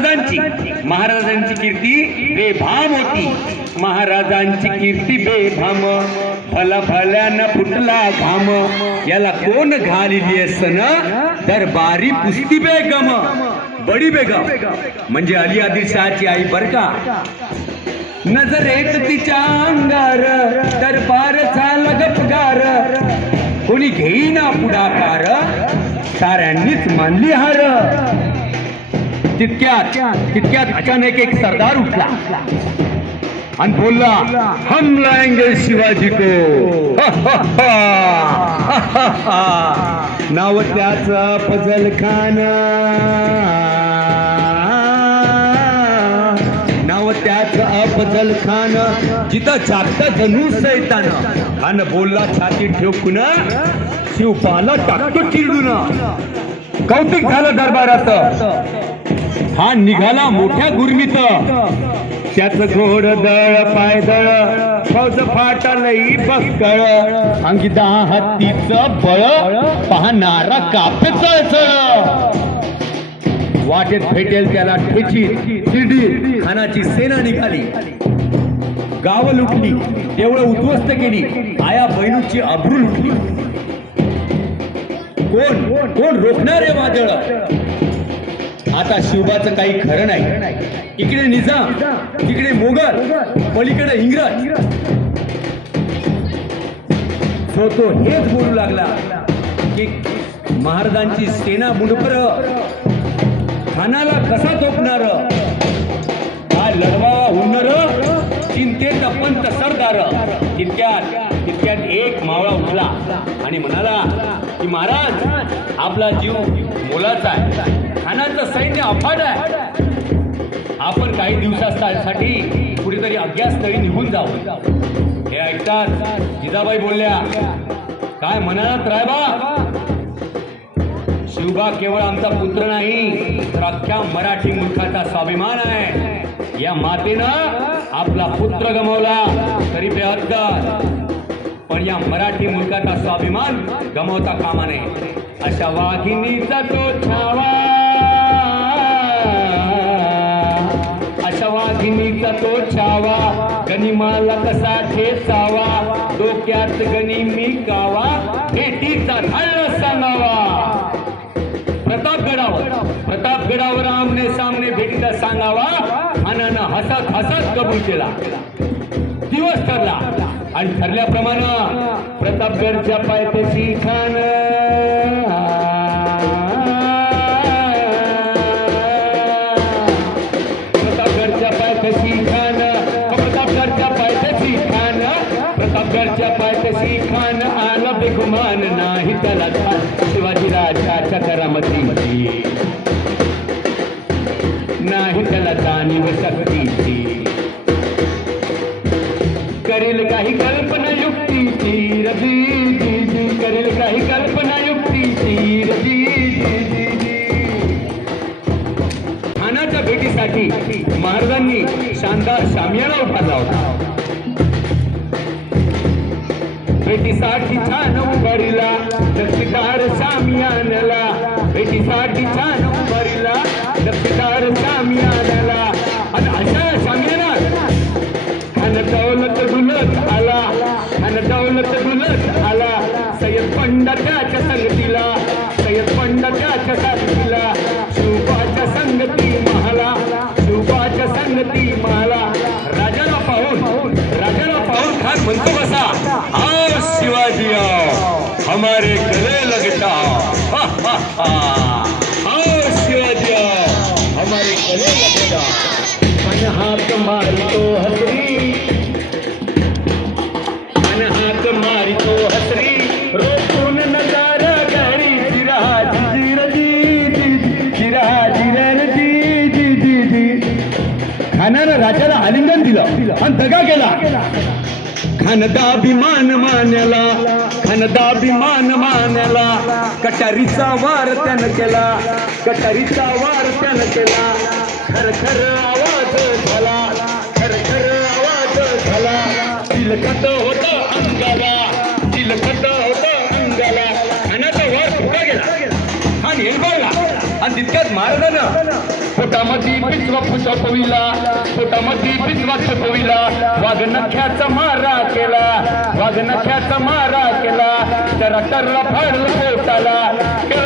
महाराजांची कीर्ती बेभाम होती. महाराजांची कीर्ती बेभाम, भला भल्यानं फुटला घाम. याला कोण घालिली सन, दरबारी पुस्ती बेगम. बडी बेगम म्हणजे अली आदिलशहाची आई बर का. नजरेत तिच्या अंगार दरबार झाला गपगार. कोणी घेईना पुढाकार, साऱ्यांनीच मानली हार. तितक्यात अचानक एक सरदार उठला आणि बोलला, हम लाएंगे शिवाजी को. नाव त्याचं फजल खान. नाव त्याचं अफजल खान. जिथं जागत जणू सैतान. आणि बोलला छाती ठोकून, शिवपाला टाकतो चिरडून. कौतुक झालं दरबारात. हा निघाला मोठ्या गुरमीत. त्याच घोड दळ पायदळ, फौज फाटलई बक्कळ. अंगी 10 हत्तीचं बळ, पाहणारा कापे चळचळ. वाटेत भेटेल त्याला ठेचीत चिरडीत खानाची सेना निघाली. गाव लुटली, देवळं उद्ध्वस्त केली, आया बहिणूची अब्रू लुटली. कोण रोखणार आहे वादळ. आता शिवबाचं काही खरं नाही. इकडे निजाम, तिकडे मोगल, पलीकडे इंग्रज. तो हेच बोलू लागला की महाराजांची सेना मुंडपर खानाला कसा थोपणार. हा लढवा होणार चिंतेत पंत सरदार. तितक्यात एक मावळा उठला आणि म्हणाला की महाराज, आपला जीव मोलाचा आहे. खानाचं सैन्य अफाट आहे. आपण काही दिवसासाठी कुठेतरी अज्ञातस्थळी निघून जाऊ. हे ऐकताच जिजाबाई बोलल्या, काय म्हणालात रायबा. शिवबा केवळ आमचा पुत्र नाही, तर अख्ख्या मराठी मुलखाचा स्वाभिमान आहे. या मातेनं आपला पुत्र गमावला तरी बेहद्द, पण या मराठी मुलखाचा स्वाभिमान गमावता कामा नये. अशा वाघिणीचा तो छावा, अशा वाघिणीचा तो छावा. गनिमाला कसा ठेचावा, डोक्यात गनिमी कावा. भेटीचा धाडला सांगावा. प्रतापगडावर आमने सामने भेटीला सांगावा. खानानं हसत कबूल केला. दिवस ठरला आणि ठरल्याप्रमाणे प्रतापगडच्या पायथ्याशी खान. प्रतापगडच्या पायथ्याशी खान आला बेगुमान. नाही त्याला शिवाजी राजाच्या करामतीची, नाही त्याला जाणीव शक्तीची. करेल काही कल्पना युक्तीची रजी, करेल काही कल्पना युक्तीची रजी. खानाच्या भेटीसाठी महाराजांनी शानदार शामियाना उभारला होता. भेटीसाठी छान उभारीला नक्षीदार शामियानाला. भेटीसाठी छान उभारीला नक्षीदार शामियानाला. आणि अशा शामियानात खान दौलत डुलत आला. खान दौलत डुलत आला. सय्यद पंडा त्याच्या संगतीला, सय्यद पंडा त्याच्या संगतीला. शिवबाच्या संगती महाला, शिवबाच्या संगती महाला. राजाला पाहून खान म्हणतो बसा, आओ शिवाजी आओ हमारे गले लगता. आओ शिवाजी आओ हमारे गले लगता. मन हाथ मारी तो हसरी, मन हाथ मारी तो हसरी. रोकून नजारा गरी जिरा जिर जी जिरा जिरन जी. खानानं राजाला आलिंगन दिलं आणि दगा केला. खानदाभिमान मानला, खानदाभिमान मानला. कटारीचा वार त्यानं केला, कटारीचा वार त्यानं केला. खरखर आवाज झाला, खरखर आवाज झाला. तिलकत होत अंगाला, तिलकत होत अंगाला. खानाचा वार फुटा गेला. खान हेलबावला आणि तितक्यात महाराजानं पोटामध्ये पिचवा फुटविला, पोटामध्ये पिचवा फुटविला, वाघ नख्याचा मारा केला, वाघ नख्याचा मारा केला, तर टरला फाडलं पोटाला.